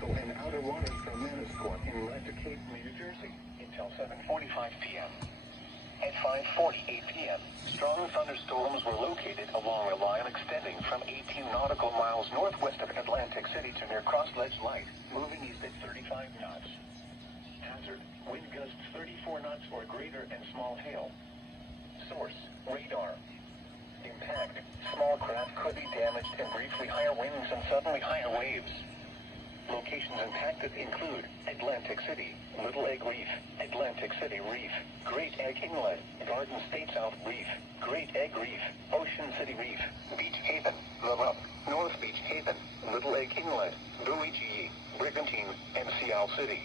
coastal and outer waters from Manasquan inlet to Cape New Jersey until 7:45 p.m. At 5:48 p.m., strong thunderstorms were located along a line extending from 18 nautical miles northwest of Atlantic City to near Cross Ledge Light, moving east at 35 knots. Hazard, wind gusts 34 knots or greater and small hail. Source, radar. Impact, small craft could be damaged and briefly higher winds and suddenly higher waves. Locations impacted include Atlantic City, Little Egg Reef, Atlantic City Reef, Great Egg Inlet, Garden State South Reef, Great Egg Reef, Ocean City Reef, Beach Haven, Lemup, North Beach Haven, Little Egg Inlet, Bemidji, Brigantine, and Sea Isle City.